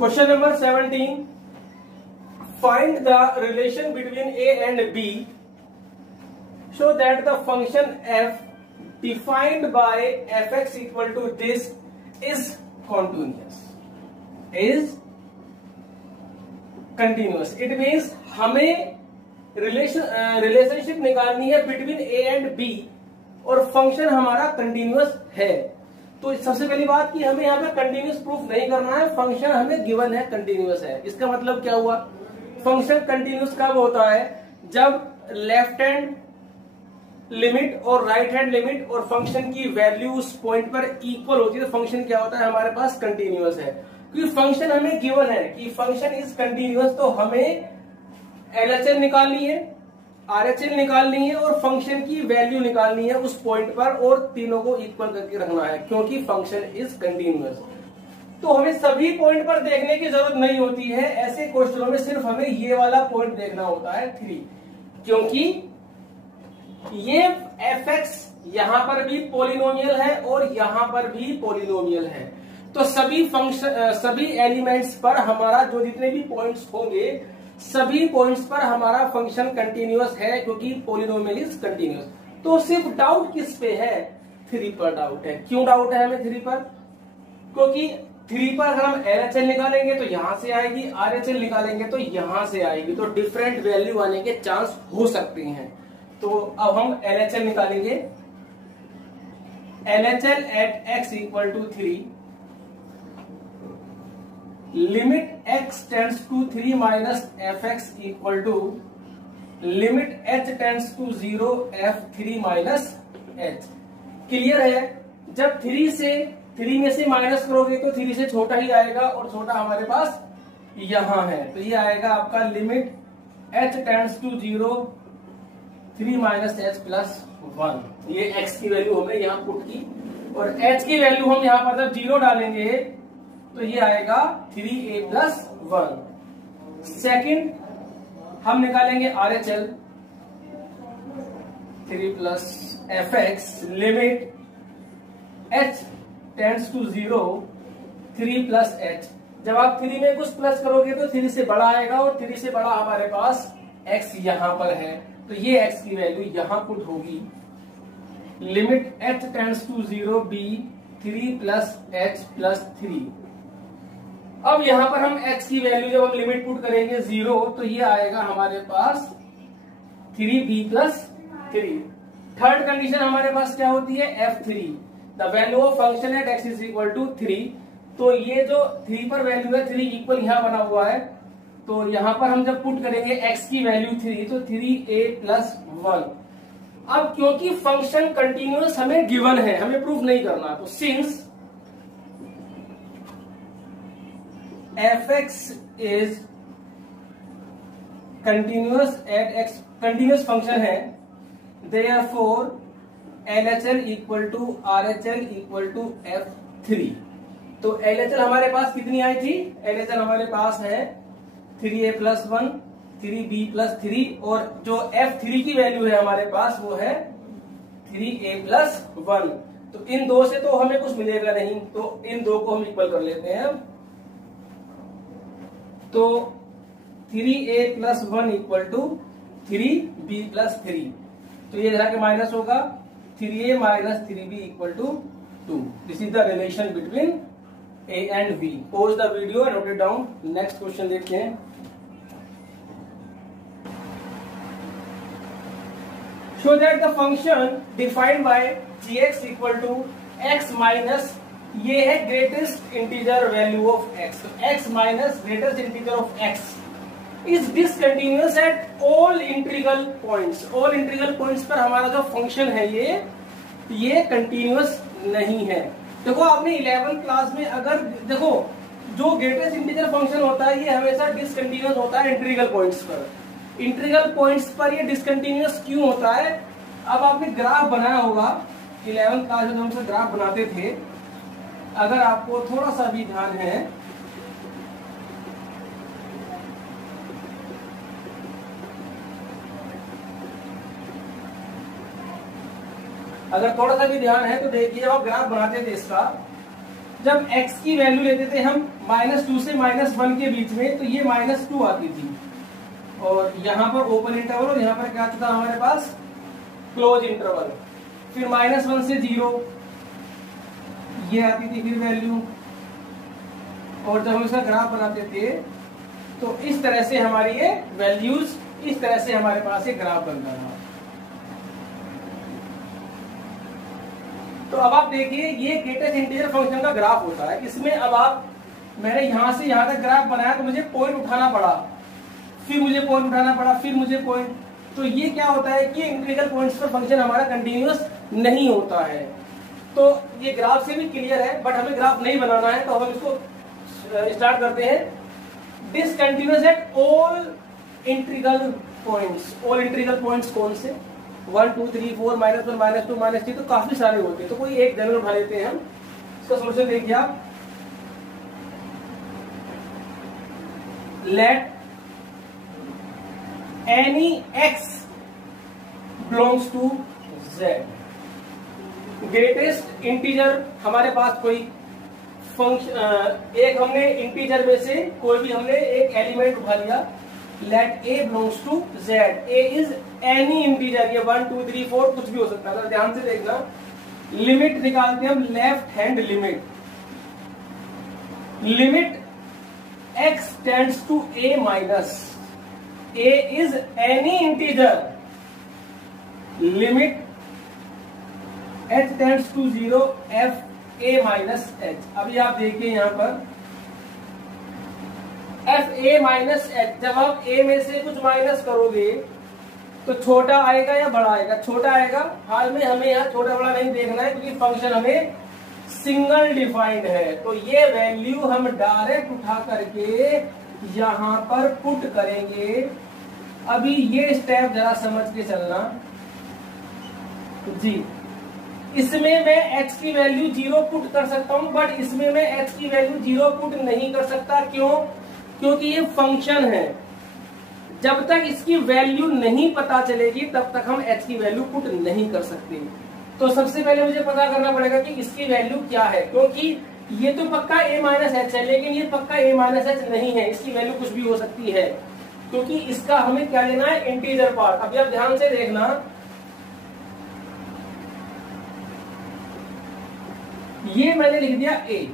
Question number 17. Find the relation between A and B. Show that the function f defined by fx equal to this is continuous. Is continuous. It means हमें relationship निकालनी है between A and B और function हमारा continuous है। तो सबसे पहली बात कि हमें यहाँ पे कंटिन्यूअस प्रूफ नहीं करना है, फंक्शन हमें गिवन है, कंटिन्यूअस है। इसका मतलब क्या हुआ? फंक्शन कंटिन्यूअस कब होता है? जब लेफ्ट हैंड लिमिट और राइट हैंड लिमिट और फंक्शन की वैल्यू उस पॉइंट पर इक्वल होती है तो फंक्शन क्या होता है? हमारे पास कंटिन्यूअस है। क्योंकि फंक्शन हमें गिवन है कि फंक्शन इज कंटिन्यूअस, तो हमें LHS निकालनी है, RHS निकालनी है और फंक्शन की वैल्यू निकालनी है उस पॉइंट पर और तीनों को इक्वल करके रखना है क्योंकि फंक्शन इज कंटिन्यूअस। तो हमें सभी पॉइंट पर देखने की जरूरत नहीं होती है, ऐसे क्वेश्चनों में सिर्फ हमें ये वाला पॉइंट देखना होता है 3, क्योंकि ये fx यहां पर भी पॉलिनोमियल है और यहां पर भी पॉलिनोमियल है। तो सभी एलिमेंट्स पर हमारा जो जितने भी पॉइंट्स होंगे सभी पॉइंट्स पर हमारा फंक्शन कंटिन्यूअस है क्योंकि पॉलिनोमियल इज कंटिन्यूअस। तो सिर्फ डाउट किस पे है? 3 पर डाउट है। क्यों डाउट है हमें 3 पर? क्योंकि 3 पर अगर हम LHS निकालेंगे तो यहां से आएगी, RHS निकालेंगे तो यहां से आएगी, तो डिफरेंट वैल्यू आने के चांस हो सकते हैं। तो अब हम LHS निकालेंगे। LHS at x equal to 3 limit x tends to 3 minus fx equal to limit h tends to 0 f3 minus h। Clear है? जब 3 में से माइनस करोगे तो 3 से छोटा ही आएगा और छोटा हमारे पास यहां है, तो ये आएगा आपका limit h tends to 0 3 minus h plus 1। ये x की वैल्यू हमने यहां पुट की और h की वैल्यू हम यहां पर जब 0 डालेंगे तो ये आएगा 3a प्लस 1। सेकेंड हम निकालेंगे RHS 3 plus fx limit h tends to 0 3 plus h। जब आप 3 में कुछ प्लस करोगे तो 3 से बड़ा आएगा और 3 से बड़ा हमारे पास x यहां पर है, तो ये x की वैल्यू यहां पुट होगी। Limit h tends to 0 b 3 plus h plus 3। अब यहां पर हम x की वैल्यू जब हम लिमिट पुट करेंगे 0 तो ये आएगा हमारे पास 3b प्लस 3। थर्ड कंडीशन हमारे पास क्या होती है? f3 the value of function at x is equal to 3। तो ये जो 3 पर वैल्यू है 3 इक्वल यहां बना हुआ है, तो यहां पर हम जब पुट करेंगे x की वैल्यू 3 तो 3a प्लस 1। अब क्योंकि फंक्शन कंटिन्यूअस हमें गिवन है, हमें प्रूफ नहीं करना, तो since fx is continuous at x, continuous function है, therefore LHS equal to RHS equal to f3। तो LHS हमारे पास कितनी आई थी? LHS हमारे पास है 3a प्लस 1 3b प्लस 3 और जो f3 की वैल्यू है हमारे पास वो है 3a प्लस 1। तो इन दो से तो हमें कुछ मिलेगा नहीं, तो इन दो को हम इक्वल कर लेते हैं। तो 3a plus 1 equal to 3b plus 3, तो ये जरा के माइनस होगा 3a minus 3b equal to 2। This is the relation between a and b। Pause the video and note it down. Next question देखते हैं। Show that the function defined by gx equal to x minus, ये है greatest integer value of x, तो x minus greatest integer of x is discontinuous at all integral points. All integral points पर हमारा जो function है ये continuous नहीं है। देखो आपने 11th क्लास में अगर देखो जो ग्रेटेस्ट इंटीजर फंक्शन होता है ये हमेशा डिसकंटिन्यूअस होता है इंटीग्रल पॉइंट्स पर। इंटीग्रल पॉइंट्स पर ये डिसकंटिन्यूअस क्यों होता है? अब आपने ग्राफ बनाया होगा 11th क्लास में, हम ग्राफ बनाते थे, अगर आपको थोड़ा सा भी ध्यान है तो देखिए जब आप ग्राफ बनाते थे इसका जब x की वैल्यू लेते थे हम -2 से -1 के बीच में, तो ये -2 आती थी, और यहाँ पर ओपन इंटरवल और यहाँ पर क्या आता था हमारे पास क्लोज इंटरवल। फिर -1 से 0 ये आती थी फिर वैल्यू, और जब हम इसका ग्राफ बनाते थे तो इस तरह से हमारी ये वैल्यूज, इस तरह से हमारे पास ये ग्राफ बनता था। तो अब आप देखिए ये ग्रेटेस्ट इंटीजर फंक्शन का ग्राफ होता है। इसमें अब आप, मैंने यहां से यहां तक ग्राफ बनाया तो मुझे पॉइंट उठाना पड़ा, फिर मुझे पॉइंट उठाना पड़ा, फिर मुझे पॉइंट। तो ये क्या होता है कि इंटीग्रल पॉइंट्स पर फंक्शन हमारा कंटिन्यूअस नहीं होता है। तो ये ग्राफ से भी क्लियर है, बट हमें ग्राफ नहीं बनाना है, तो हम इसको स्टार्ट करते हैं। Discontinuous at all integral points. All integral points कौन से? 1 2 3 4 -1 -2 -3, तो काफी सारे होते हैं, तो कोई एक जनरल उठा लेते हैं हम। इसका सोल्यूशन देखिए आप, let any x belongs to z। Greatest integer हमारे पास कोई फंक्शन, एक हमने इंटीजर में से कोई भी हमने एक एलिमेंट उठा लिया, let a belongs to z। a is any integer, ये 1 2 3 4 कुछ भी हो सकता है। ध्यान से देखना, लिमिट निकालते हैं हम, left hand limit, limit x tends to a minus, a is any integer, limit h tends to 0 f a minus h। अभी आप देखिए यहां पर एफ ए माइनस एच, जब आप a में से कुछ माइनस करोगे तो छोटा आएगा या बड़ा आएगा? छोटा आएगा। हाल में हमें यहाँ छोटा बड़ा नहीं देखना है, क्योंकि फंक्शन हमें सिंगल डिफाइंड है। तो ये वैल्यू हम डायरेक्ट उठा करके यहाँ पर पुट करेंगे। अभी ये स्टेप जरा समझ के चलना जी। इसमें मैं h की वैल्यू 0 पुट कर सकता हूं, बट इसमें मैं h की वैल्यू 0 पुट नहीं कर सकता। क्यों? क्योंकि ये फंक्शन है, जब तक इसकी वैल्यू नहीं पता चलेगी तब तक हम h की वैल्यू पुट नहीं कर सकते। तो सबसे पहले मुझे पता करना पड़ेगा कि इसकी वैल्यू क्या है, क्योंकि ये तो पक्का a माइनस एच है, लेकिन ये पक्का a माइनस एच नहीं है, इसकी वैल्यू कुछ भी हो सकती है, क्योंकि इसका हमें क्या लेना है? Integer part. अभी आप ध्यान से देखना, ये मैंने लिख दिया a।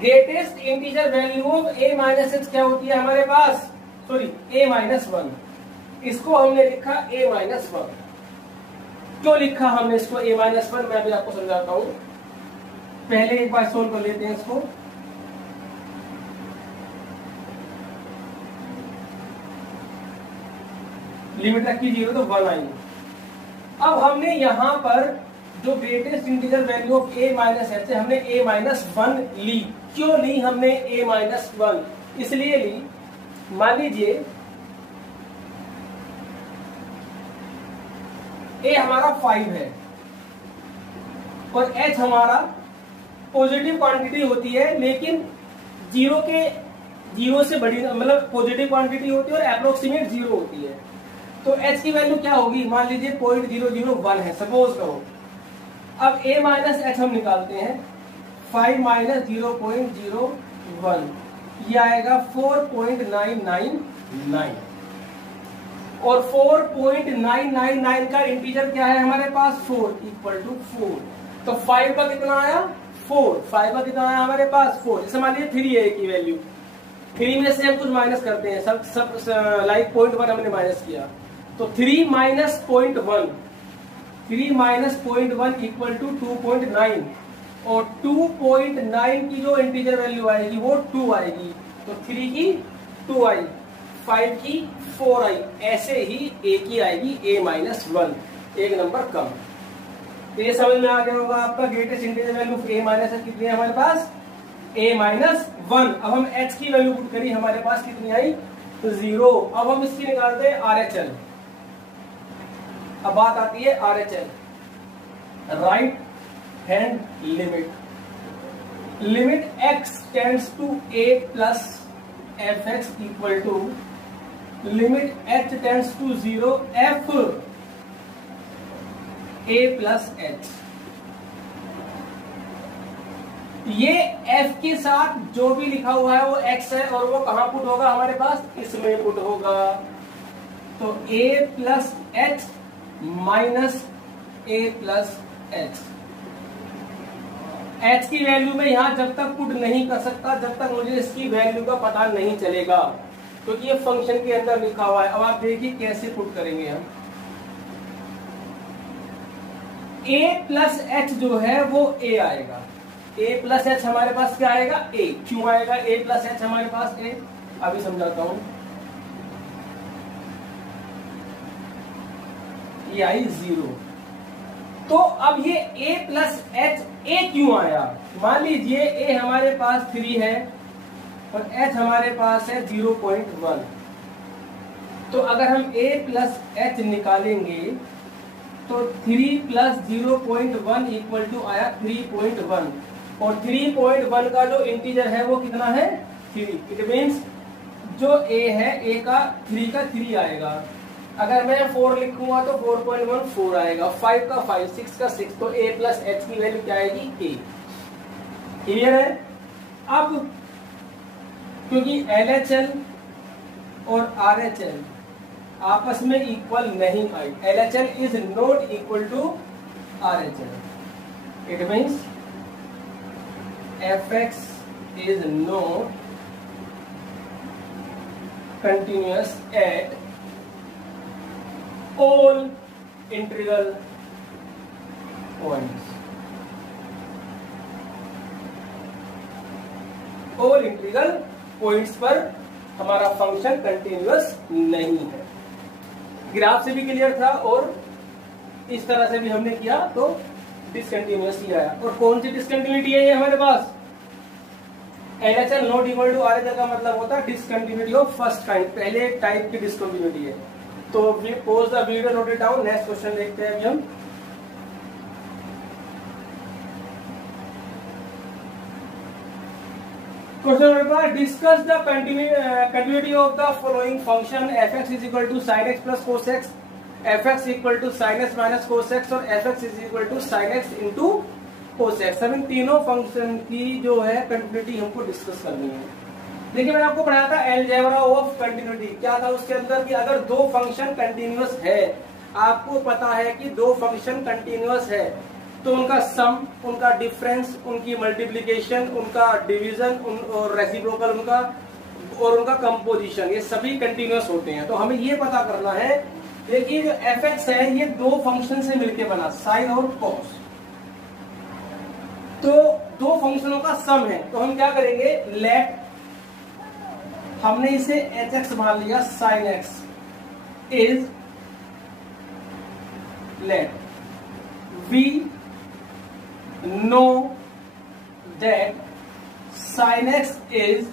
Greatest integer value of a minus H क्या होती है हमारे पास? Sorry, a minus 1। इसको हमने लिखा a माइनस 1। क्यों लिखा हमने इसको a माइनस 1? मैं भी आपको समझाता हूं। पहले एक बार सोल्व कर लेते हैं इसको। लिमिट रखी 0 तो 1 आई। अब हमने यहां पर जो greatest integer value of a minus H है, हमने a माइनस 1 ली। क्यों ली हमने a माइनस 1? इसलिए ली, मान लीजिए a हमारा 5 है और h हमारा पॉजिटिव क्वांटिटी होती है, लेकिन 0 से बड़ी, मतलब पॉजिटिव क्वांटिटी होती है और अप्रोक्सीमेट 0 होती है। तो h की वैल्यू क्या होगी? मान लीजिए 0.001 है, सपोज करो। अब a माइनस एच हम निकालते हैं, 5 माइनस 0.01, ये आएगा 4.999, और 4.999 का इंटीजर क्या है हमारे पास? 4 इक्वल टू 4। तो 5 का कितना आया? 4। 5 का कितना आया हमारे पास? 4। जैसे मान लीजिए 3 है की वैल्यू, 3 में से हम कुछ माइनस करते हैं, सब लाइक 0.1 हमने माइनस किया, तो 3 माइनस 0.1, 3 माइनस 0.1 इक्वल टू 2.9, और 2.9 की जो इंटीजर वैल्यू आएगी वो 2 आएगी। तो 3 की 2 आई, 5 की 4 आई, ऐसे ही a की आएगी a माइनस 1, एक नंबर कम। तो ये समझ में आ गया होगा आपका। Greatest integer value a minus H कितनी है हमारे पास? a minus 1। अब हम h की वैल्यू पुट करी, हमारे पास कितनी आई? 0। अब हम इसकी निकालते हैं RHL। अब बात आती है RHL, right hand limit. Limit x tends to a plus fx equal to limit h tends to 0 f a plus h। ये f के साथ जो भी लिखा हुआ है वो x है, और वो कहां पुट होगा हमारे पास, इसमें पुट होगा। तो a plus h minus a plus h, h की वैल्यू में यहां जब तक पुट नहीं कर सकता जब तक मुझे इसकी वैल्यू का पता नहीं चलेगा, क्योंकि ये फंक्शन के अंदर लिखा हुआ है। अब आप देखिए कैसे पुट करेंगे हम। a प्लस h जो है वो a आएगा, a प्लस h हमारे पास क्या आएगा, a। क्यों आएगा a प्लस h हमारे पास a, अभी समझाता हूं। ये आई 0। तो अब ये a प्लस h a क्यों आया, मान लीजिए a हमारे पास 3 है और h हमारे पास है 0.1। तो अगर हम a प्लस h निकालेंगे तो 3 प्लस 0.1 इक्वल टू आया 3.1, और 3.1 का जो इंटीजर है वो कितना है, 3। इट मीन्स जो a है a का 3 का 3 आएगा। अगर मैं 4 लिखूंगा तो 4.1 4 आएगा, 5 का 5, 6 का 6, तो a प्लस h की वैल्यू क्या आएगी, a। क्लियर है। अब क्योंकि LHL और RHL आपस में इक्वल नहीं आई, LHL is not equal to RHL, it means fx is not continuous at all integral points. all integral points पर हमारा फंक्शन कंटिन्यूअस नहीं है। ग्राफ से भी क्लियर था और इस तरह से भी हमने किया तो डिसकंटिन्यूअसली आया। और कौन सी डिसकंटिन्यूटी है ये हमारे पास, LHL not equal to RHL का मतलब होता है डिसकंटिन्यूटी ऑफ फर्स्ट काइंड, पहले टाइप की डिसकंटिन्यूटी है। तो pause the video, note it down. Next question देखते हैं अभी हम। Question number 5, discuss the continuity of the following function fx is equal to sine x plus cos x, fx equal to sine x minus cos x और fx is equal to sine x into cos x. अब इन तीनों function की जो है continuity हमको discuss करनी है। देखिए मैंने आपको पढ़ाया था अलजेब्रा ऑफ कंटिन्यूटी, क्या था उसके अंदर कि अगर दो फंक्शन कंटिन्यूअस है, आपको पता है कि दो फंक्शन कंटिन्यूअस है, तो उनका सम, उनका डिफरेंस, उनकी मल्टीप्लीकेशन, उनका डिवीजन और रेसिप्रोकल उनका और उनका कंपोजिशन, ये सभी कंटिन्यूअस होते हैं। तो हमें ये पता करना है, देखिए जो fx है ये दो फंक्शन से मिलकर बना, साइन और कॉस, तो दो फंक्शनों का सम है। तो हम क्या करेंगे, लेट हमने इसे hx मान लिया, sine x is let we know that sin x is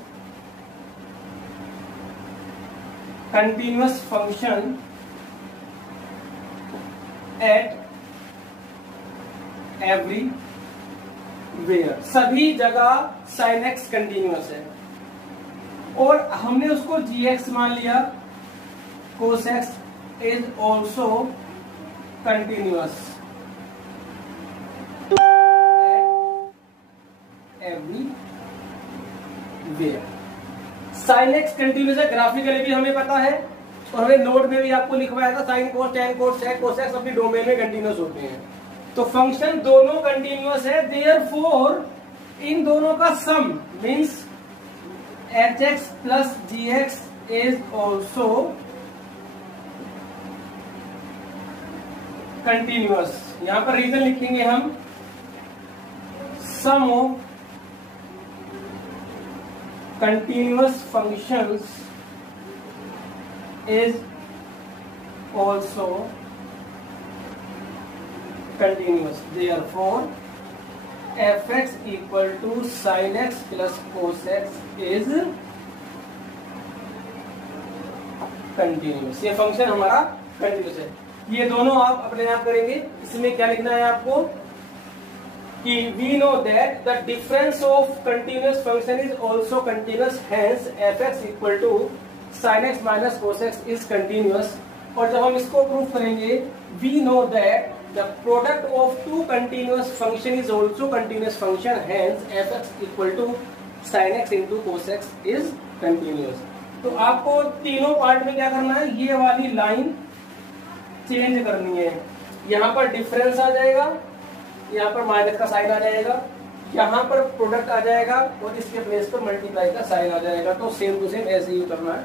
continuous function at everywhere, सभी जगह sin x कंटिन्यूअस है। और हमने उसको gx मान लिया, cos x is also continuous everywhere. Sine x continuous है, ग्राफिकली भी हमें पता है और हमें नोट में भी आपको लिखवाया था, sign cos tan cos sec cos x अपनी डोमेन में कंटिन्यूअस होते हैं। तो फंक्शन दोनों कंटिन्यूअस है, देयरफॉर इन दोनों का sum means hx plus gx is also continuous. यहां पर रीजन लिखेंगे हम, sum of continuous functions is also continuous, therefore fx equal to sin x plus cos x is continuous। ये फंक्शन हमारा कंटिन्यूस है। ये दोनों आप अपने आप करेंगे। इसमें क्या लिखना है आपको कि we know that the difference of continuous function is also continuous, hence fx equal to sin x minus cos x is continuous। और जब हम इसको प्रूफ करेंगे, we know that the product of two continuous function is also continuous function, hence fx equal to sin x into cos x is continuous. तो आपको तीनों part में क्या करना है, ये वाली लाइन चेंज करनी है। यहाँ पर डिफरेंस आ जाएगा, यहाँ पर माइनस का साइन आ जाएगा, यहाँ पर प्रोडक्ट आ जाएगा और इसके प्लेस पर मल्टीप्लाई का साइन आ जाएगा। तो सेम टू सेम ऐसे ही करना है।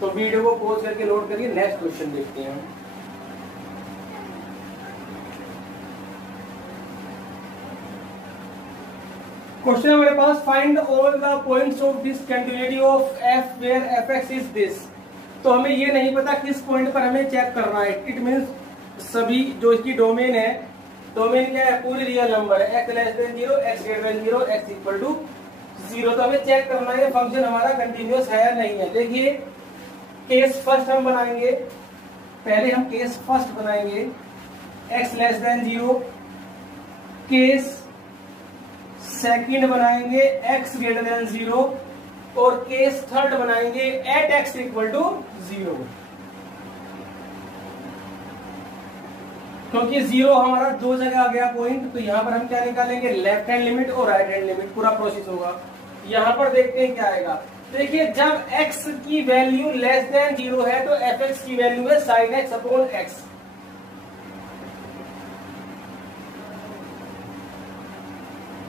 तो वीडियो को पॉज करके नोट करिए, नेक्स्ट क्वेश्चन देखते हैं। क्वेश्चन हमारे पास, find all the points of discontinuity of f where fx is this. तो हमें ये नहीं पता किस पॉइंट पर हमें चेक करना है। इट मीन्स सभी जो इसकी डोमेन है, डोमेन क्या है, पूरी रियल नंबर है, x less than 0, x greater than 0, x equal to 0। तो हमें चेक करना है फंक्शन हमारा कंटिन्यूअस है या नहीं है। देखिए केस फर्स्ट हम बनाएंगे, पहले हम केस फर्स्ट बनाएंगे x less than 0, case second बनाएंगे x ग्रेटर देन 0 और केस थर्ड बनाएंगे एट x इक्वल टू 0। क्योंकि 0 हमारा दो जगह आ गया पॉइंट, तो यहां पर हम क्या निकालेंगे, लेफ्ट हैंड लिमिट और राइट हैंड लिमिट, पूरा प्रोसेस होगा। यहां पर देखते हैं क्या आएगा। देखिए जब x की वैल्यू लेस देन 0 है तो fx की वैल्यू है sin x अपॉन x।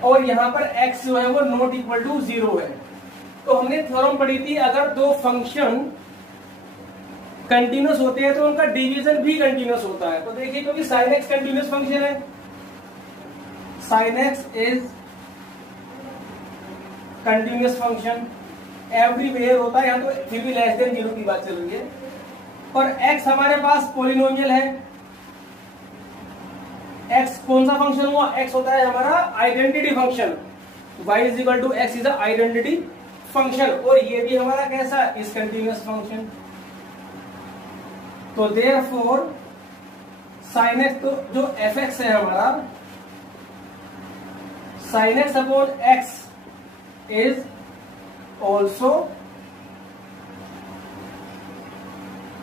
और यहां पर x जो है वो नॉट इक्वल टू 0 है। तो हमने थ्योरम पढ़ी थी, अगर दो फंक्शन कंटिन्यूअस होते हैं तो उनका डिवीजन भी कंटिन्यूअस होता है। तो देखिए क्योंकि sin x कंटिन्यूअस फंक्शन है, sin x is continuous function, everywhere होता है, यहाँ तो फिर भी लेस देन 0 की बात चल रही है। और x हमारे पास पॉलिनोमियल है। x कौन सा फंक्शन हुआ, x होता है हमारा identity function, y is equal to x is a identity function, और ये भी हमारा कैसा, इज कंटिन्यूअस फंक्शन। तो देयरफॉर sin x, तो जो fx है हमारा sin x upon x is also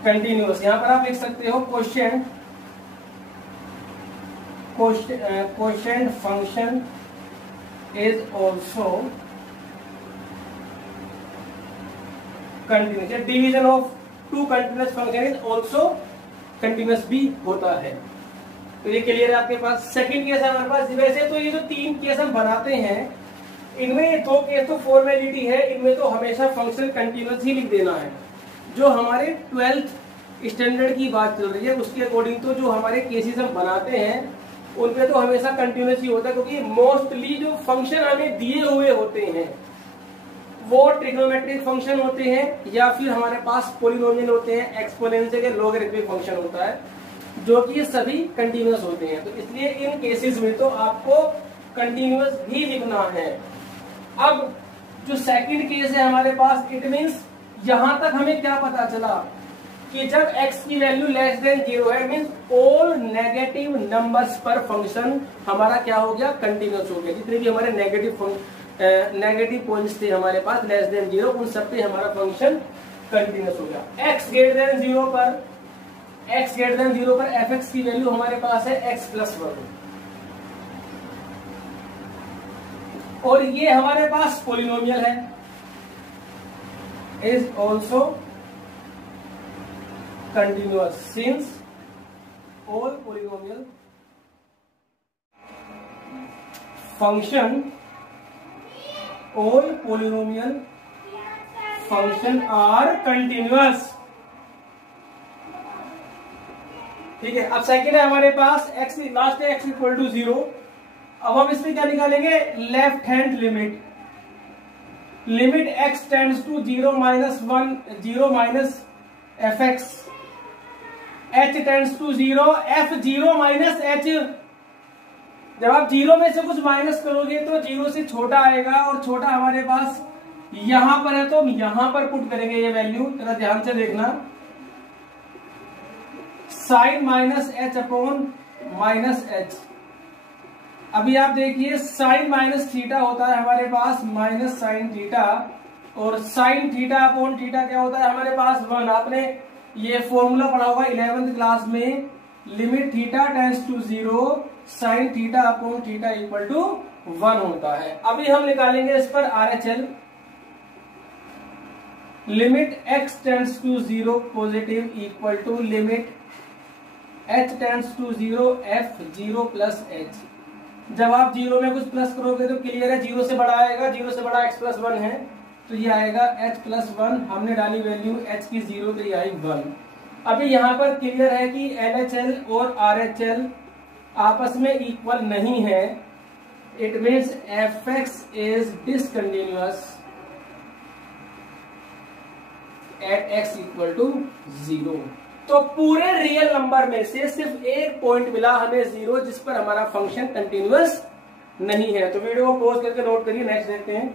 continuous. यहां पर आप लिख सकते हो quotient function is also continuous. Division of two continuous function is also continuous भी होता है। तो ये क्लियर है आपके पास। सेकंड केस है हमारे पास। वैसे तो ये जो तीन केस हम बनाते हैं, इनमें दो केस तो फॉर्मेलिटी है, इनमें तो हमेशा फंक्शन कंटिन्यूअस ही लिख देना है। जो हमारे 12th स्टैंडर्ड की बात चल रही है उसके अकॉर्डिंग तो जो हमारे केसेस हम बनाते हैं उनपे तो हमेशा कंटिन्यूअस ही होता है, क्योंकि मोस्टली जो फंक्शन हमें दिए हुए होते हैं वो ट्रिग्नोमेट्रिक फंक्शन होते हैं या फिर हमारे पास पॉलिनोमियल होते हैं, एक्सपोनेंशियल या लॉगरिथमिक फंक्शन होता है, जो कि सभी कंटिन्यूअस होते हैं। तो इसलिए इन केसेस में तो आपको कंटिन्यूअस ही लिखना है। अब जो सेकंड केस है हमारे पास, इट मींस यहां तक हमें क्या पता चला कि जब x की वैल्यू लेस देन 0 है, मींस ऑल नेगेटिव नंबर्स पर फंक्शन हमारा क्या हो गया, कंटिन्यूअस हो गया। जितने भी हमारे नेगेटिव पॉइंट्स थे हमारे पास लेस देन 0, उन सब पे हमारा फंक्शन कंटिन्यूअस हो गया। x ग्रेटर देन 0 पर fx की वैल्यू हमारे पास है x प्लस 1, और ये हमारे पास पॉलिनोमियल है, is also continuous since all polynomial function are continuous. ठीक है। अब सेकंड है हमारे पास x, लास्ट है x इक्वल टू 0। अब हम इसमें क्या निकालेंगे, left hand limit x tends to 0 minus fx, h tends to 0 f 0 minus h। जब आप 0 में से कुछ माइनस करोगे तो 0 से छोटा आएगा, और छोटा हमारे पास यहां पर है, तो हम यहां पर पुट करेंगे ये वैल्यू। जरा ध्यान से देखना, sine minus h upon minus h। अभी आप देखिए साइन माइनस थीटा होता है हमारे पास माइनस साइन थीटा, और साइन थीटा अपॉन थीटा क्या होता है हमारे पास 1। आपने ये फॉर्मूला पढ़ा होगा 11th क्लास में limit theta tends to 0 sine theta upon theta equal to 1 होता है। अभी हम निकालेंगे इस पर RHL। Limit x tends to 0 positive equal to limit h tends to 0 f 0 plus h। जब आप 0 में कुछ प्लस करोगे तो क्लियर है 0 से बड़ा आएगा, 0 से बड़ा x प्लस 1 है तो ये आएगा h प्लस 1। हमने डाली वैल्यू h की 0 तो ये आई 1। अभी यहाँ पर क्लियर है कि LHL और RHL आपस में इक्वल नहीं है। It means fx is discontinuous at x equal to 0। तो पूरे रियल नंबर में से सिर्फ एक पॉइंट मिला हमें 0 जिस पर हमारा फंक्शन कंटिन्यूअस नहीं है। तो वीडियो को पॉज करके नोट करिए, नेक्स्ट देखते हैं।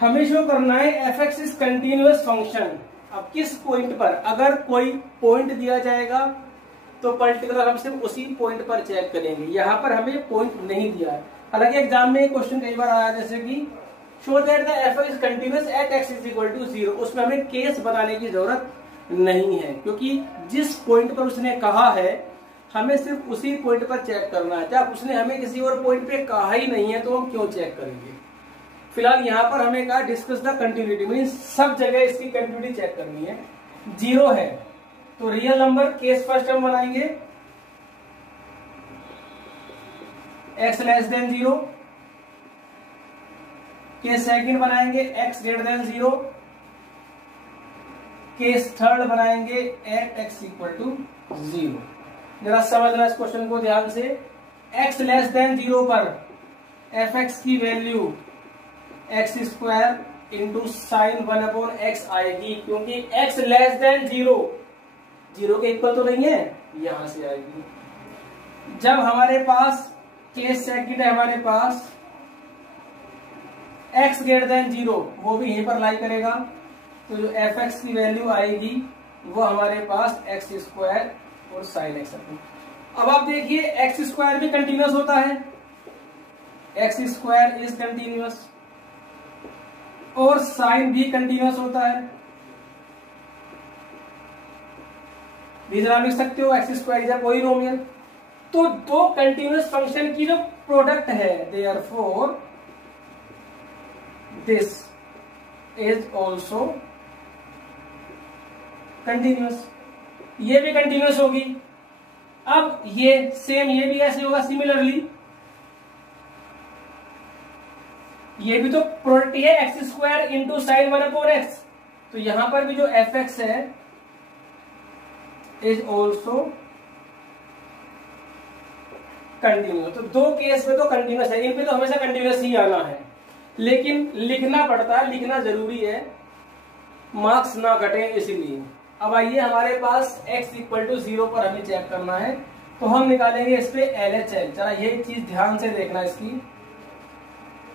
हमें शो करना है fx इज कंटिन्यूअस फंक्शन। अब किस पॉइंट पर, अगर कोई पॉइंट दिया जाएगा तो पर्टिकुलर हम सिर्फ उसी पॉइंट पर चेक करेंगे। यहां पर हमें पॉइंट नहीं दिया है। हालांकि एग्जाम में क्वेश्चन कई बार आया जैसे कि show that the fx is continuous at x is equal to 0। उसमें हमें केस बनाने की जरूरत नहीं है क्योंकि जिस पॉइंट पर उसने कहा है हमें सिर्फ उसी पॉइंट पर चेक करना है। जब उसने हमें किसी और पॉइंट पे कहा ही नहीं है तो हम क्यों चेक करेंगे। फिलहाल यहाँ पर हमें कहा डिस्कस द कंटिन्यूटी, मीन सब जगह इसकी कंटिन्यूटी चेक करनी है। 0 है तो रियल नंबर केस फर्स्ट हम बनाएंगे x less than 0, case second बनाएंगे x greater than 0, case third बनाएंगे एट x इक्वल टू 0। जरा समझना इस क्वेश्चन को ध्यान से। x लेस देन 0 पर fx की value x square into sine 1 upon x आएगी क्योंकि x लेस देन 0 के इक्वल तो नहीं है, यहां से आएगी। जब हमारे पास केस सेकंड है, हमारे पास x ग्रेटर देन 0 वो भी यहीं पर लाई करेगा तो जो fx की वैल्यू आएगी वो हमारे पास x स्क्वायर और साइन x। अब आप देखिए x स्क्वायर भी कंटिन्यूअस होता है, x स्क्वायर इज कंटिन्यूअस और साइन भी कंटिन्यूअस होता है। आप लिख सकते हो x square is a polynomial. तो दो कंटिन्यूअस फंक्शन की जो प्रोडक्ट है therefore this is also continuous, ये भी कंटिन्यूअस होगी। अब ये सेम ये भी ऐसे होगा सिमिलरली, ये भी तो प्रोडक्ट है x square into sine 1 upon x. तो यहां पर भी जो fx है इज ऑल्सो कंटिन्यूअस। तो दो केस में तो कंटिन्यूअस है, इन पे तो हमेशा कंटिन्यूअस ही आना है, लेकिन लिखना पड़ता है, लिखना जरूरी है, मार्क्स ना घटे इसलिए। अब आइए हमारे पास x इक्वल टू 0 पर हमें चेक करना है तो हम निकालेंगे इस पे LHL। जरा ये चीज ध्यान से देखना इसकी।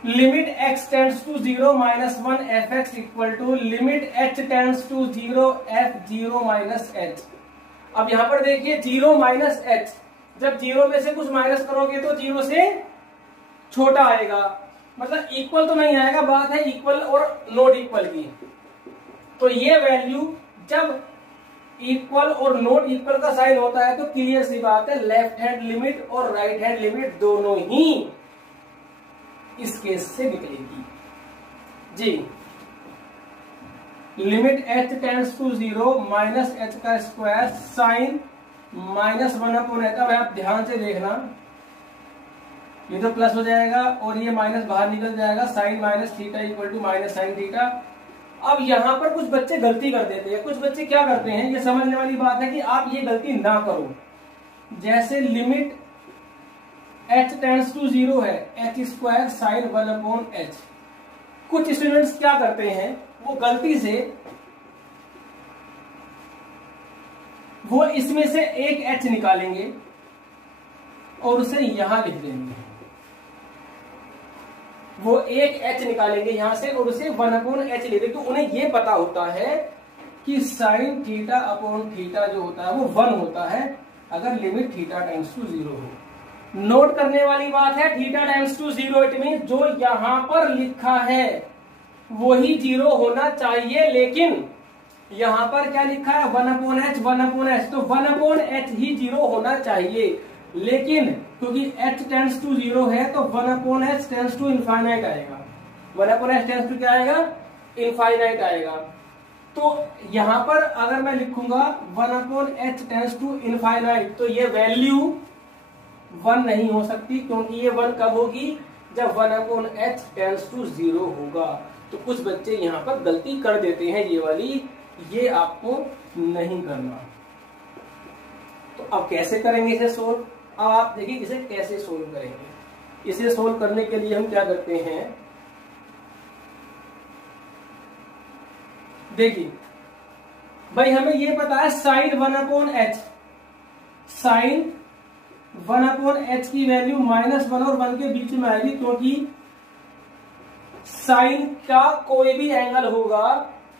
Limit x tends to 0 minus 1 fx equal to limit h tends to 0 f0 minus h। अब यहां पर देखिए 0 माइनस h, जब 0 में से कुछ माइनस करोगे तो 0 से छोटा आएगा, मतलब इक्वल तो नहीं आएगा, बात है इक्वल और नॉट इक्वल की। तो ये वैल्यू जब इक्वल और नॉट इक्वल का साइन होता है तो क्लियर सी बात है लेफ्ट हैंड लिमिट और राइट हैंड लिमिट दोनों ही इस केस से निकलेगी जी। Limit h tends to 0 minus h का square sine minus 1 upon h। अब आप ध्यान से देखना, ये तो प्लस हो जाएगा और ये माइनस बाहर निकल जाएगा, sine minus theta equal to minus sine theta. अब यहां पर कुछ बच्चे गलती कर देते हैं। कुछ बच्चे क्या करते हैं, ये समझने वाली बात है कि आप ये गलती ना करो। जैसे लिमिट h टेंड्स टू 0 है, h square sine 1 upon h। कुछ स्टूडेंट्स क्या करते हैं, वो गलती से वो इसमें से एक h निकालेंगे और उसे यहां लिख देंगे। वो एक h निकालेंगे यहां से और उसे 1 अपॉन h लिख देंगे। तो उन्हें ये पता होता है कि साइन थीटा अपॉन थीटा जो होता है वो 1 होता है अगर लिमिट थीटा टाइम्स टू 0 हो। नोट करने वाली बात है theta times to 0, it mean जो यहां पर लिखा है वही 0 होना चाहिए, लेकिन यहाँ पर क्या लिखा है 1/h 1/h, तो 1/h ही 0 होना चाहिए, लेकिन क्योंकि h टेंड्स टू 0 है तो 1/h टेंड्स टू इनफाइनाइट आएगा। 1/h टेंड्स टू क्या आएगा? इनफाइनाइट आएगा। तो यहां पर अगर मैं लिखूंगा 1/h टेंड्स टू इनफाइनाइट, तो ये वैल्यू 1 नहीं हो सकती, क्योंकि ये 1 कब होगी? जब 1/h टेंड्स टू 0 होगा। तो कुछ बच्चे यहां पर गलती कर देते हैं ये वाली, ये आपको नहीं करना। तो अब कैसे करेंगे इसे सोल्व? अब आप देखिए इसे कैसे सोल्व करेंगे। इसे सोल्व करने के लिए हम क्या करते हैं, देखिए भाई हमें ये पता है साइन 1/h, साइन 1/h की वैल्यू -1 और 1 के बीच में आएगी, क्योंकि साइन का कोई भी एंगल होगा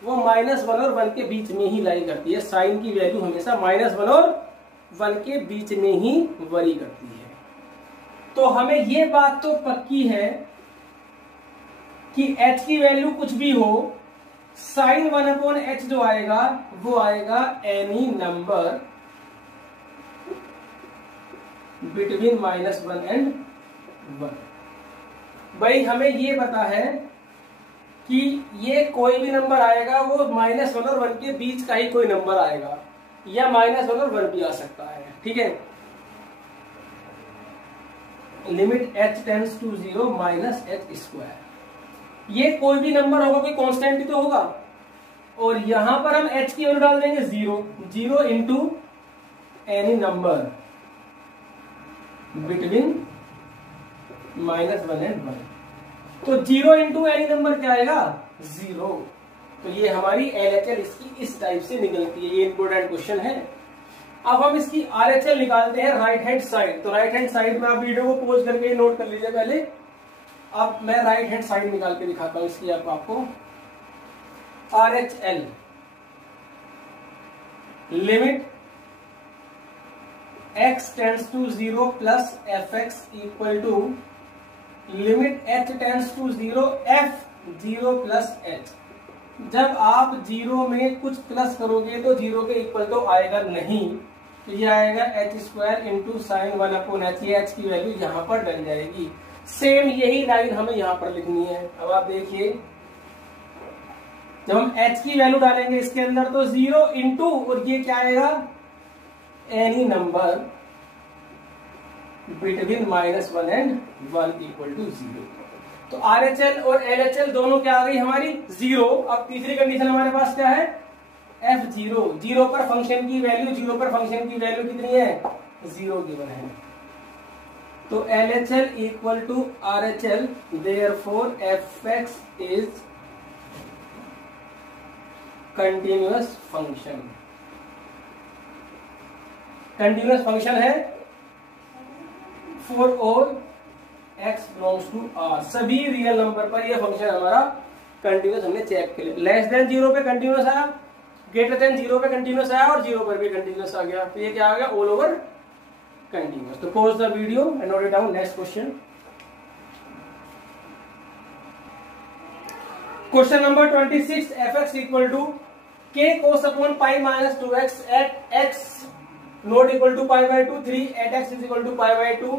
वो -1 और 1 के बीच में ही लाई करती है। साइन की वैल्यू हमेशा -1 और 1 के बीच में ही वरी करती है। तो हमें ये बात तो पक्की है कि h की वैल्यू कुछ भी हो, साइन 1/h जो आएगा वो आएगा एनी नंबर बिटवीन -1 एंड 1। भाई हमें ये पता है कि ये कोई भी नंबर आएगा वो -1 और 1 के बीच का ही कोई नंबर आएगा, या -1 और 1 भी आ सकता है, ठीक है। Limit h tends to 0 -h², ये कोई भी नंबर होगा, कोई कांस्टेंट ही तो होगा, और यहां पर हम h की वैल्यू डाल देंगे 0 into any number between -1 and 1। तो 0 इंटू एनी नंबर क्या आएगा? 0। तो ये हमारी LHL इसकी इस टाइप से निकलती है, ये इंपोर्टेंट क्वेश्चन है। अब हम इसकी RHL निकालते हैं राइट हैंड साइड। तो राइट हैंड साइड में आप वीडियो को पॉज करके नोट कर लीजिए पहले। अब मैं राइट हैंड साइड निकाल के दिखाता हूं इसकी आपको। RHL limit x tends to 0 plus fx equal to limit h tends to 0 f0 plus h। जब आप 0 में कुछ प्लस करोगे तो 0 के इक्वल तो आएगा नहीं, तो ये आएगा h² इंटू साइन 1/h। ये h की वैल्यू यहां पर डल जाएगी। सेम यही लाइन हमें यहां पर लिखनी है। अब आप देखिए जब हम h की वैल्यू डालेंगे इसके अंदर तो 0 इंटू, और ये क्या आएगा? Any number between -1 and 1 equal to 0। तो RHL और LHL दोनों क्या आ गई हमारी? 0। अब तीसरी कंडीशन हमारे पास क्या है? f0। 0 पर फंक्शन की वैल्यू, 0 पर फंक्शन की वैल्यू कितनी है? 0 गिवन है। तो LHL equal to RHL, therefore fx is continuous function. Continuous function है for all x belongs to r। सभी रियल नंबर पर यह फंक्शन हमारा कंटिन्यूअस हमने चेक कर लिया। लेस देन 0 पे कंटिन्यूअस आया, ग्रेटर देन 0 पे कंटिन्यूअस आया, और 0 पर भी कंटिन्यूअस आ गया। तो ये क्या आ गया? All over continuous. तो pause the video and note it down. Next question, question number 26। fx equal to k cos upon pi -2x at x not equal to pi/2, 3 at x is equal to pi/2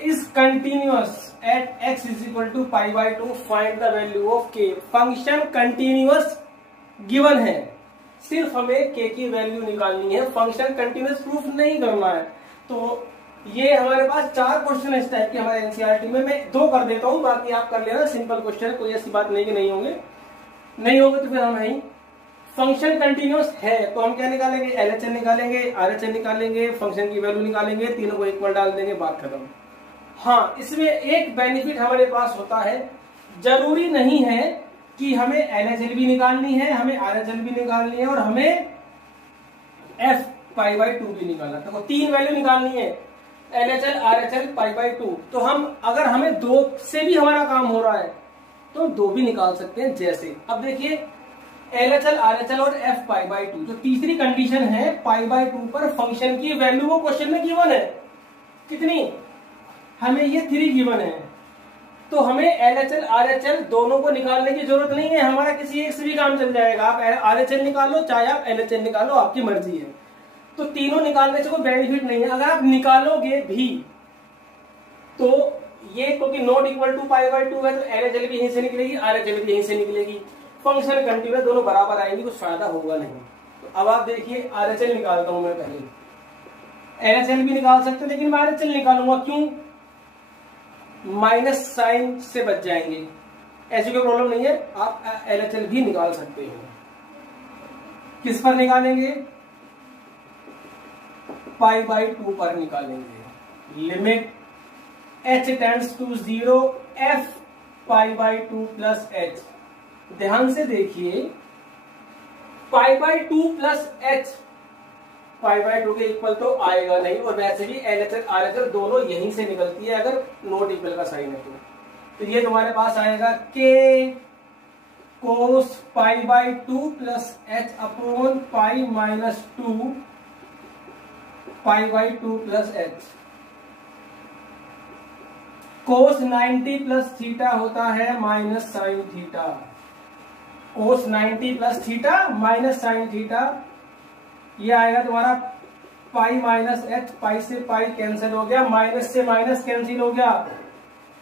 is continuous at x is equal to pi/2, find the value of k। Function continuous given है, सिर्फ हमें k की value निकालनी है, function continuous proof नहीं करना है। तो ये हमारे पास 4 क्वेश्चन इस टाइप के हमारे एनसीईआरटी में, मैं 2 कर देता हूं, बाकी आप कर लेना। सिंपल क्वेश्चन है, कोई ऐसी बात नहीं कि नहीं होंगे तो फिर हम नहीं। फंक्शन कंटिन्यूअस है तो हम क्या निकालेंगे? LHL निकालेंगे, RHL निकालेंगे, फंक्शन की वैल्यू निकालेंगे, तीनों को इक्वल डाल देंगे, बात खत्म। हाँ, इसमें एक बेनिफिट हमारे पास होता है, जरूरी नहीं है कि हमें LHL भी निकालनी है, हमें RHL भी निकालनी है, और हमें f π/2 भी निकालना है। तो 3 वैल्यू निकालनी है, LHL RHL π/2। तो हम अगर हमें 2 से भी हमारा काम हो रहा है तो 2 भी निकाल सकते हैं। जैसे अब देखिए LHL RHL और f π/2, जो तीसरी कंडीशन है π/2 पर फंक्शन की वैल्यू वो क्वेश्चन में गिवन है, कितनी? हमें ये 3 गिवन है। तो हमें LHL RHL दोनों को निकालने की जरूरत नहीं है, हमारा किसी एक से भी काम चल जाएगा। आप RHL निकालो चाहे आप LHL निकालो, आपकी मर्जी है। तो तीनों निकालने से कोई बेनिफिट नहीं है। अगर आप निकालोगे भी तो ये क्योंकि नॉट इक्वल टू π/2 है, तो LHL भी यहीं से निकलेगी, RHL भी यहीं से निकलेगी। फंक्शन कंटिन्यूअस दोनों बराबर आएंगी, कुछ फायदा होगा नहीं। तो अब आप देखिए RHL निकालता हूं मैं पहले। LHL भी निकाल सकते लेकिन मैं RHL निकालूंगा, क्यों? माइनस साइन से बच जाएंगे, ऐसी कोई प्रॉब्लम नहीं है, आप LHL भी निकाल सकते हो। किस पर निकालेंगे? π/2 पर निकालेंगे। Limit h tends to 0 f π/2 plus h। ध्यान से देखिए, π/2 प्लस h π/2 के इक्वल तो आएगा नहीं, और वैसे भी LHL RHL दोनों यहीं से निकलती है अगर नॉट इक्वल का साइन है तो ये तुम्हारे पास आएगा k cos π/2 plus h upon π-2 π/2 plus h। cos 90 plus theta होता है minus sine theta. cos 90 plus theta minus sine theta, ये आएगा तुम्हारा पाई माइनस एच। पाई से पाई कैंसिल हो गया, माइनस से माइनस कैंसिल हो गया,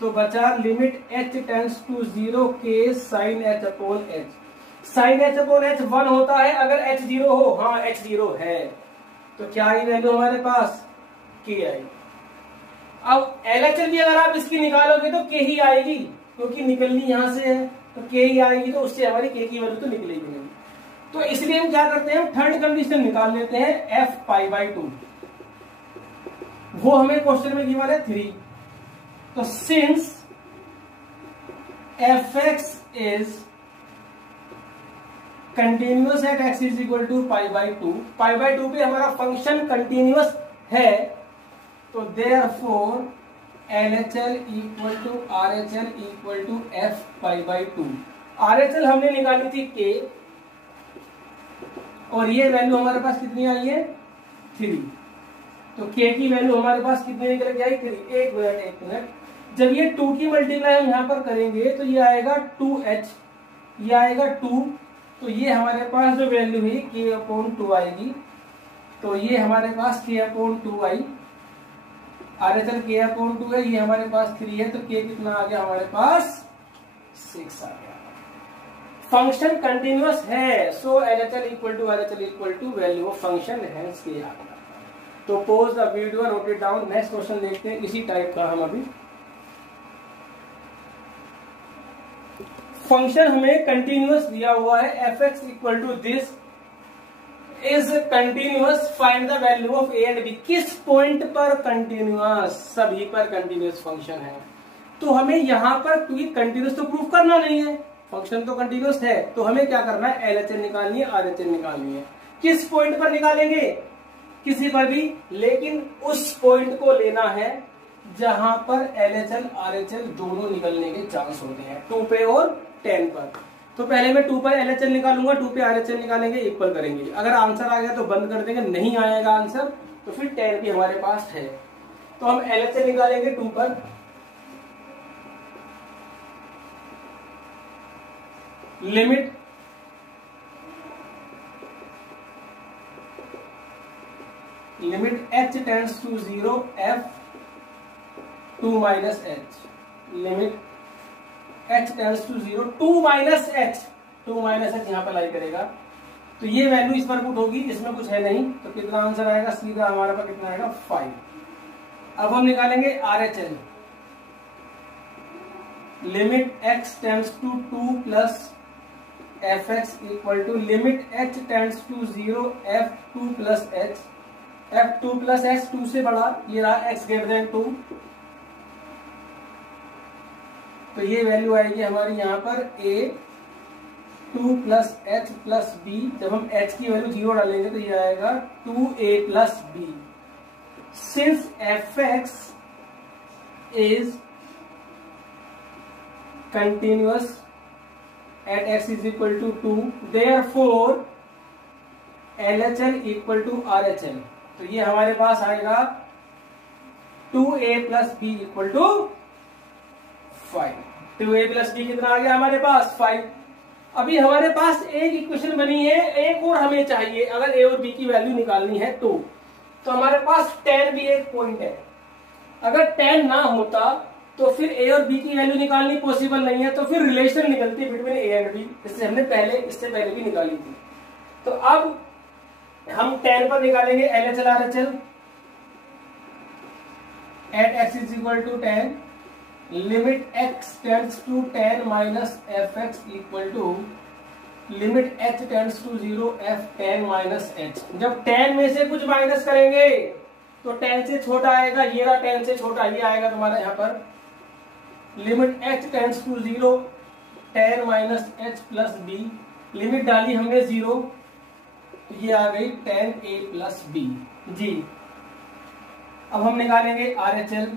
तो बचा लिमिट h टेंड्स टू 0 के sine h upon h। Sine h upon h 1 होता है अगर h 0 हो। हाँ h 0 है, तो क्या आई वैल्यू हमारे पास? k आई। अब LHL भी अगर आप इसकी निकालोगे तो k ही आएगी, क्योंकि निकलनी यहां से है, तो k ही आएगी, तो उससे हमारी k की वैल्यू तो निकलेगी नहीं। तो इसलिए हम क्या करते हैं, थर्ड कंडीशन निकाल लेते हैं f π/2। वो हमें क्वेश्चन में गिवन है 3। तो since fx is continuous at x is equal to π/2, π/2 पे हमारा फंक्शन कंटिन्यूअस है, तो therefore LHL equal to RHL equal to f π/2। RHL हमने निकाली थी k, और ये वैल्यू हमारे पास कितनी आई है? 3। तो k की वैल्यू हमारे पास कितनी निकल के आई? 3। एक मिनट, जब ये 2 की मल्टीप्लाई हम यहां पर करेंगे तो ये आएगा 2h, ये आएगा 2, तो ये हमारे पास जो वैल्यू है k/2 आएगी, तो ये हमारे पास k/2 आई। RHL k/2 है, ये हमारे पास 3 है, तो k कितना आ गया हमारे पास? 6 आ गया। फंक्शन कंटिन्यूअस है, so LHL equal to RHL equal to value of function hence के आ गया। तो pause the video, note it down. Next question देखते हैं इसी टाइप का। हम अभी फंक्शन हमें कंटिन्यूअस दिया हुआ है, fx equal to this is continuous, find the value of a and b। किस पॉइंट पर कंटिन्यूअस? सभी पर कंटिन्यूअस फंक्शन है, तो हमें यहां पर क्योंकि कंटिन्यूअस तो प्रूफ करना नहीं है, फंक्शन तो कंटिन्यूअस है, तो हमें क्या करना है? LHL निकालनी है, RHL निकालनी है। किस पॉइंट पर निकालेंगे? किसी पर भी, लेकिन उस पॉइंट को लेना है जहां पर LHL RHL दोनों निकलने के चांस होते हैं, 2 पे और 10 पर। तो पहले मैं 2 पर LHL निकालूंगा, 2 पे RHL निकालेंगे, इक्वल करेंगे। अगर आंसर आ गया तो बंद कर देंगे, नहीं आएगा आंसर तो फिर 10 भी हमारे पास है। तो हम LHL निकालेंगे 2 पर। Limit h tends to 0 f 2 minus h। Limit h tends to 0 2 minus h, 2 minus h यहां पर लाई करेगा, तो ये वैल्यू इस पर पुट होगी, इसमें कुछ है नहीं, तो कितना आंसर आएगा? सीधा हमारे पास कितना आएगा? 5। अब हम निकालेंगे RHL। Limit x tends to 2 plus fx equal to limit h tends to 0 f2 plus h, f2 plus h 2 से बड़ा, ये रहा x ग्रेटर देन 2, तो ये वैल्यू आएगी हमारी यहाँ पर a 2 plus h plus b। जब हम h की वैल्यू 0 डालेंगे तो ये आएगा 2a plus b। Since fx is continuous at x is equal to 2, therefore LHL equal to RHL। तो ये हमारे पास आएगा 2a plus b equal to 5। 2a plus b कितना आ गया हमारे पास 5। अभी हमारे पास एक इक्वेशन बनी है, एक और हमें चाहिए अगर a और b की वैल्यू निकालनी है तो हमारे पास 10 भी एक पॉइंट है। अगर 10 ना होता तो फिर a और b की वैल्यू निकालनी पॉसिबल नहीं है, तो फिर रिलेशन निकलती बिटवीन a एंड b। इससे हमने इससे पहले भी निकाली थी। तो अब हम 10 पर निकालेंगे LHL RHL। At x is equal to 10 limit x tends to 10 minus fx equal to limit h tends to 0 f 10 minus h। जब 10 में से कुछ माइनस करेंगे तो 10 से छोटा आएगा, ये रहा 10 से छोटा, ये आएगा तुम्हारा यहाँ पर limit h tends to 0 10 minus h plus b। Limit डाली हमने 0, तो ये आ गई 10a प्लस b जी। अब हम निकालेंगे RHL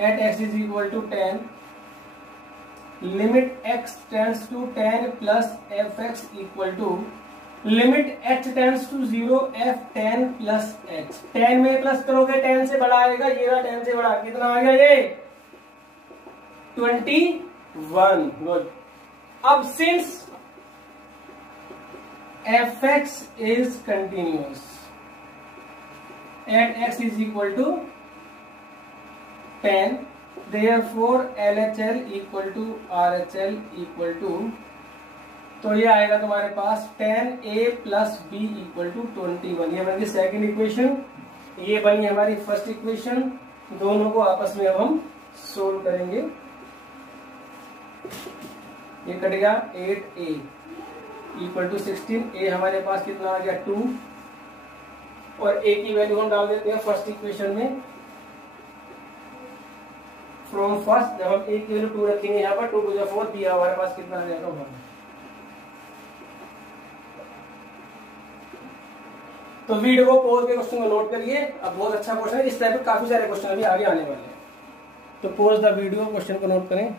at x is equal to 10 limit x tends to 10 plus fx equal to limit h tends to 0 f 10 plus h। 10 में plus करोगे 10 से बड़ा आएगा, ये रहा 10 से बड़ा, कितना आ गया ये 21। गुड। अब since fx is continuous at x is equal to 10, therefore LHL equal to RHL equal to, तो ये आएगा तुम्हारे पास 10a plus b equal to 21। ये बनी सेकेंड इक्वेशन, ये बनी हमारी फर्स्ट इक्वेशन। दोनों को आपस में अब हम सोल्व करेंगे। ये कट गया 8a इक्वल टू 16। a हमारे पास कितना आ गया 2 और a की वैल्यू हम डाल देते हैं फर्स्ट इक्वेशन में। फ्रॉम फर्स्ट जब हम a की वैल्यू 2 रखेंगे यहाँ पर 2 टू द 4 दिया हमारे पास कितना आ जाएगा 1। तो वीडियो को पॉज के क्वेश्चन को नोट करिए। अब बहुत अच्छा क्वेश्चन है, इस टाइप के काफी सारे क्वेश्चन अभी आगे आने वाले हैं। तो पॉज द वीडियो, क्वेश्चन को नोट करें।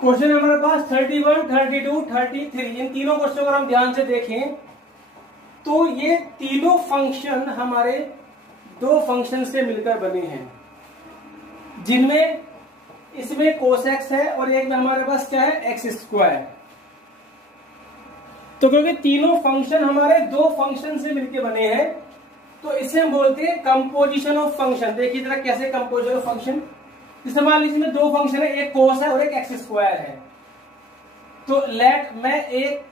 क्वेश्चन हमारे पास 31, 32, 33। इन तीनों क्वेश्चन अगर हम ध्यान से देखें तो ये तीनों फंक्शन हमारे दो फंक्शन से मिलकर बने हैं, जिनमें इसमें cos x है और एक में हमारे पास क्या है x स्क्वायर। तो क्योंकि तीनों फंक्शन हमारे दो फंक्शन से मिलकर बने हैं तो इसे हम बोलते हैं कंपोजिशन ऑफ फंक्शन। देखिए जरा कैसे कंपोजिशन ऑफ फंक्शन। जैसे मान लीजिए में दो फंक्शन है, एक cos है और एक x स्क्वायर है। तो लेट मैं एक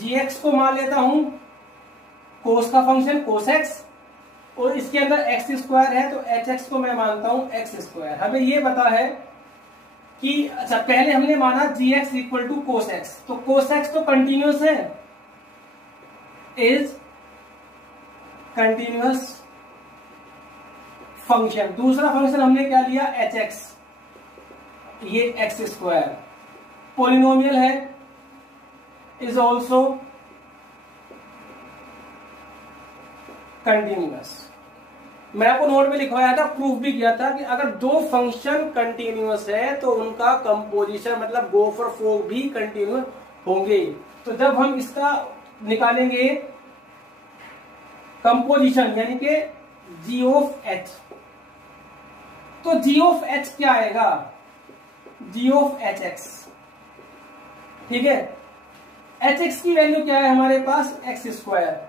gx को मान लेता हूं cos का फंक्शन cos x, और इसके अंदर x स्क्वायर है तो hx को मैं मानता हूं x स्क्वायर। हमें ये पता है कि अच्छा पहले हमने माना gx equal to cos x, तो cos x तो कंटिन्यूअस है, इज कंटिन्यूअस फंक्शन। दूसरा फंक्शन हमने क्या लिया hx, ये x स्क्वायर पॉलिनोमियल है, इज ऑल्सो कंटिन्यूअस। मैं आपको नोट में लिखवाया था, प्रूफ भी किया था कि अगर दो फंक्शन कंटिन्यूअस है तो उनका कंपोजिशन मतलब गोफर फोक भी कंटिन्यूअस होंगे। तो जब हम इसका निकालेंगे कंपोजिशन यानी कि g ऑफ h, तो g ऑफ h क्या आएगा g ऑफ hx। ठीक है, hx की वैल्यू क्या है हमारे पास x स्क्वायर,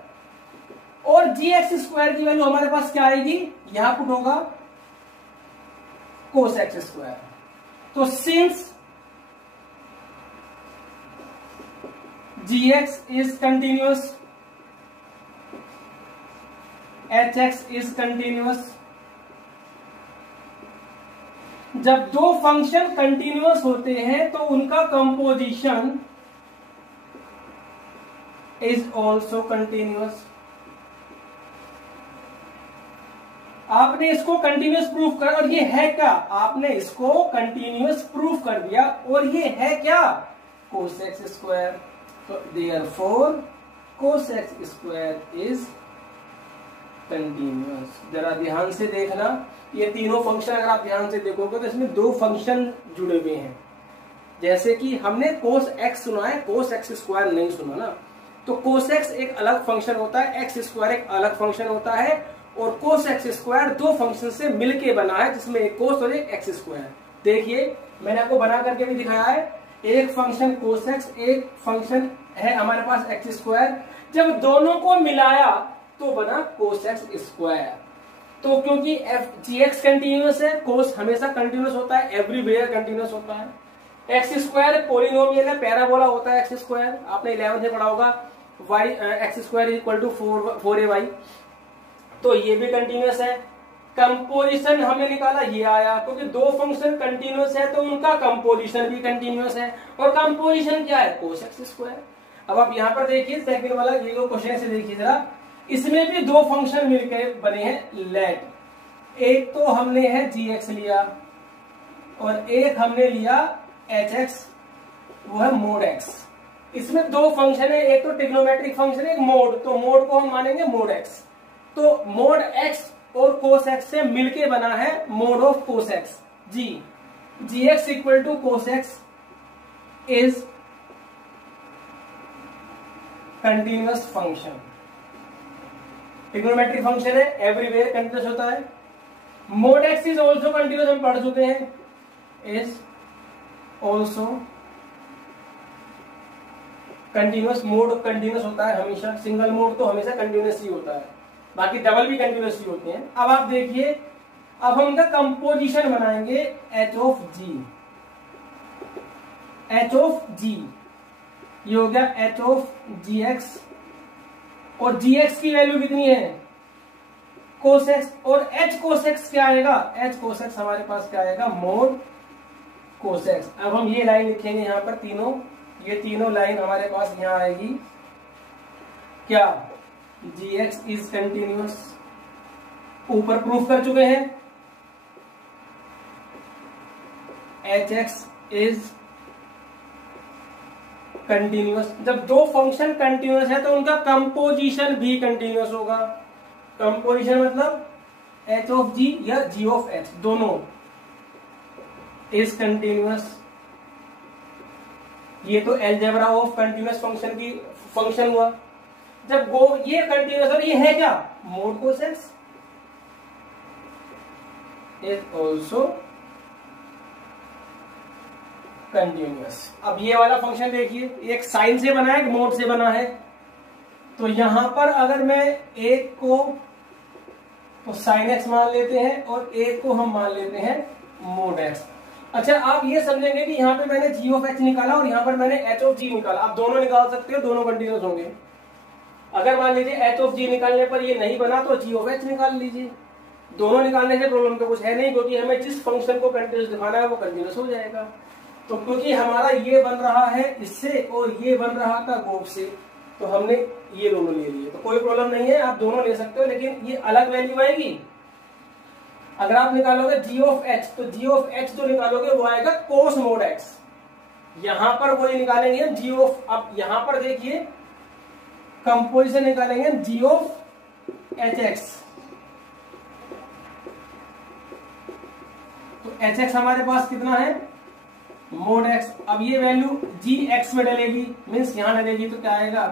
और gx स्क्वायर की वैल्यू हमारे पास क्या आएगी, यहां पुट होगा cos x स्क्वायर। तो since gx is continuous, hx is continuous. जब दो फंक्शन कंटिन्यूअस होते हैं तो उनका कंपोजिशन इज ऑल्सो कंटिन्यूअस। आपने इसको कंटिन्यूअस प्रूफ कर, और ये है क्या, आपने इसको कंटिन्यूअस प्रूफ कर दिया, और ये है क्या cos x स्क्वायर। तो therefore cos x square is continuous. जरा ध्यान से देखना, ये तीनों फंक्शन अगर आप ध्यान से देखोगे तो इसमें दो फंक्शन जुड़े हुए हैं। जैसे कि हमने cos x सुना है, cos x स्क्वायर नहीं सुना ना। तो cos x एक अलग फंक्शन होता है, x स्क्वायर एक अलग फंक्शन होता है, और कोस एक्स स्क्वायर दो फंक्शन से मिलके बना है, जिसमें एक कोस और एक एक्स स्क्वायर। देखिए मैंने आपको बना करके भी दिखाया है, एक फंक्शन कोस एक्स, एक फंक्शन है हमारे पास एक्स स्क्वायर। जब दोनों को मिलाया तो बना कोस एक्स स्क्वायर। तो क्योंकि जी एक्स कंटिन्यूअस है, कोस हमेशा कंटिन्यूअस होता है, एवरीवेयर कंटिन्यूअस होता है। एक्स स्क्वायर पॉलिनोमियल है, पैराबोला होता है एक्स स्क्वायर, आपने 11th में पढ़ा होगा, y x square equal to 4ay, तो ये भी कंटिन्यूअस है। कंपोजिशन हमने निकाला, ये आया, क्योंकि दो फंक्शन कंटिन्यूअस है तो उनका कंपोजिशन भी कंटिन्यूअस है, और कंपोजिशन क्या है, कोस एक्स स्क्वायर। अब आप यहाँ पर देखिए सेकंड वाला ये जो क्वेश्चन से देखिए जरा, इसमें भी दो फंक्शन मिलकर बने हैं लेट। एक तो हमने है जी एक्स लिया और एक हमने लिया एच एक्स, वो है मोड एक्स। इसमें दो फंक्शन है, एक तो ट्रिग्नोमेट्रिक फंक्शन है, एक मोड, तो मोड को हम मानेंगे मोड एक्स। तो मोड एक्स और कोस एक्स से मिलके बना है mod of cos x. G x equal to cos x is continuous function. Trigonometric function है, एवरीवेयर कंटिन्यूअस होता है। Mod x is also continuous, हम पढ़ चुके हैं, is also continuous. Mod continuous होता है हमेशा, सिंगल मोड तो हमेशा कंटिन्यूअस ही होता है, बाकी डबल भी कंटिन्यूअस ही होते हैं। अब आप देखिए, अब हम इनका कंपोजिशन बनाएंगे h of g. H of g ये हो गया एच ऑफ जी एक्स, और जी एक्स की वैल्यू कितनी है, कोस एक्स, और एच कोस एक्स क्या आएगा, एच कोस एक्स हमारे पास क्या आएगा, मोड कोस एक्स। अब हम ये लाइन लिखेंगे यहाँ पर तीनों, ये तीनों लाइन हमारे पास यहाँ आएगी क्या, जी एक्स इज कंटिन्यूअस, ऊपर प्रूफ कर चुके हैं, एच एक्स इज कंटिन्यूअस। जब दो फंक्शन कंटिन्यूअस है तो उनका कंपोजिशन भी कंटिन्यूअस होगा। कंपोजिशन मतलब एच ऑफ जी या जी ऑफ एच दोनों इज कंटिन्यूअस। ये तो अलजेब्रा ऑफ कंटिन्यूअस फंक्शन की फंक्शन हुआ। जब ये कंटिन्यूअस और ये है क्या, mode cos x is also continuous. अब ये वाला फंक्शन देखिए, एक साइन से बना है, एक मोड से बना है। तो यहां पर अगर मैं एक को तो साइन एक्स मान लेते हैं और एक को हम मान लेते हैं मोड एक्स। अच्छा, आप ये समझेंगे कि यहाँ पे मैंने जी ऑफ एच निकाला और यहाँ पर मैंने एच ऑफ जी निकाला। आप दोनों निकाल सकते हो, दोनों कंटिन्यूअस होंगे। अगर मान लीजिए एच ऑफ जी निकालने पर ये नहीं बना तो जी ऑफ एच निकाल लीजिए। दोनों निकालने से प्रॉब्लम तो कुछ है नहीं, क्योंकि हमें जिस फंक्शन को कंटिन्यूअस दिखाना है वो कंटिन्यूअस हो जाएगा। तो क्योंकि हमारा ये बन रहा है इससे और ये बन रहा था गोप से, तो हमने ये दोनों ले लिए, तो कोई प्रॉब्लम नहीं है, आप दोनों ले सकते हो, लेकिन ये अलग वैल्यू आएगी। अगर आप निकालोगे जी ऑफ एच, तो जी ऑफ एच जो निकालोगे वो आएगा कोस मोड एक्स। यहां पर वो निकालेंगे हम जी ऑफ, अब यहां पर देखिए कंपोजिशन निकालेंगे जी ऑफ एच एक्स। तो एच एक्स हमारे पास कितना है, मोड एक्स। अब ये वैल्यू जी एक्स में डलेगी, मीन्स यहां डलेगी, तो क्या आएगा,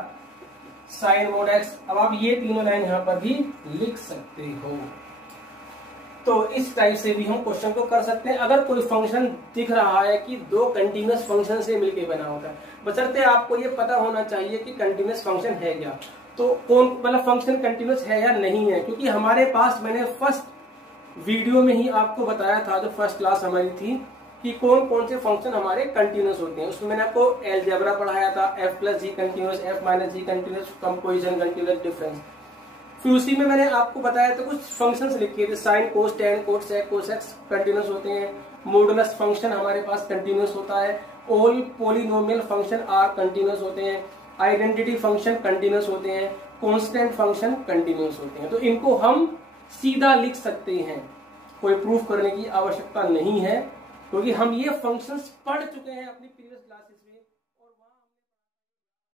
साइन मोड एक्स। अब आप ये तीनों लाइन यहां पर भी लिख सकते हो। तो इस टाइप से भी हम क्वेश्चन को कर सकते हैं। अगर कोई फंक्शन दिख रहा है कि दो कंटिन्यूअस फंक्शन से मिलकर बना होता है, बशर्ते आपको ये पता होना चाहिए कि कंटिन्यूअस फंक्शन है क्या, तो कौन मतलब फंक्शन कंटिन्यूअस है या नहीं है। क्योंकि हमारे पास मैंने फर्स्ट वीडियो में ही आपको बताया था, जो फर्स्ट क्लास हमारी थी, कि कौन कौन से फंक्शन हमारे कंटिन्यूअस होते हैं। उसमें मैंने आपको अलजेब्रा पढ़ाया था, एफ प्लस जी कंटिन्यूअस, एफ माइनस जी कंटिन्यूअस, कंपोजिशन कंटिन्यूअस, डिफरेंस। फिर उसी में मैंने आपको बताया था कुछ फंक्शंस लिखे थे, sine cos tan cos sec cos x continuous होते हैं। मॉडुलस फंक्शन हमारे पास कंटिन्यूअस होता है। All polynomial function are continuous होते हैं। आइडेंटिटी फंक्शन कंटिन्यूअस होते हैं। कांस्टेंट फंक्शन कंटिन्यूअस होते हैं। तो इनको हम सीधा लिख सकते हैं, कोई प्रूफ करने की आवश्यकता नहीं है, क्योंकि हम ये फंक्शंस पढ़ चुके हैं अपनी प्रीवियस क्लासेस में।